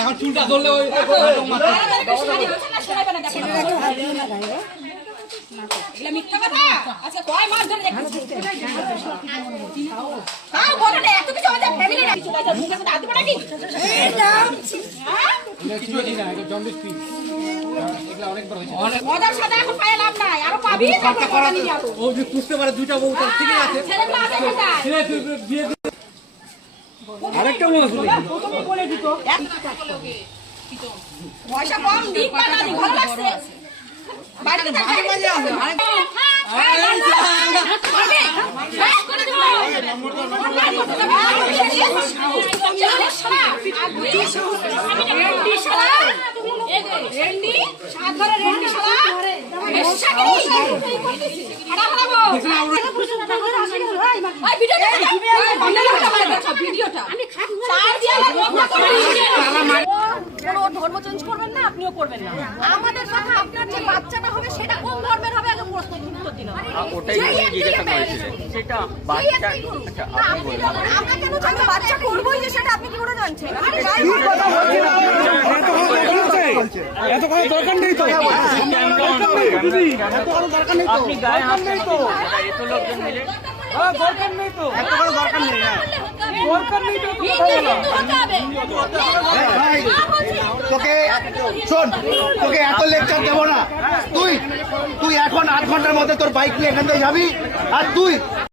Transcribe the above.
এখন চুলটা ধরলে ওই মিথ্যা কথা। আচ্ছা কয় মাস ধরে বলো না, এত কিছু আমাদের ফ্যামিলি না কিছু দাঁড়াতে পারে নাকি? ওদের সাথে এখন পায়ে লাভ নাই, আরো পাবি ও যে পুষতে পারে দুইটা বউ তার ঠিক আছে। ছেলেগুলো আছে কোথায়? আরেকটা বউ আছে প্রথমেই বলে দিত পয়সা কম দিক বা না দিক ভালো লাগছে। বাড়িতে মাঝে মাঝে আসে ধর্ম চেঞ্জ করবেন না, আপনিও করবেন না। আমাদের সাথে আপনার যে বাচ্চাটা হবে সেটা কোন ধর্মের হবে আগে প্রশ্ন উত্তর দিন। ওটাই জিজ্ঞাসা করেছিলেন সেটা বাচ্চা। আচ্ছা আমরা কেন জানবো বাচ্চা করবোই যে সেটা আপনি কি করে জানছেন? এত কোনো দরকার নেই তো, আপনি গায়ে হাত কেন দিলেন? এত লোকজন মিলে দরকার নেই তো, এত কোনো দরকার নেই। দরকার নেই তো তোকে শোন, তোকে এত লেকচার দেবো না। তুই এখন 8 ঘন্টার মধ্যে তোর বাইক নিয়ে এখান থেকে যাবি, আর তুই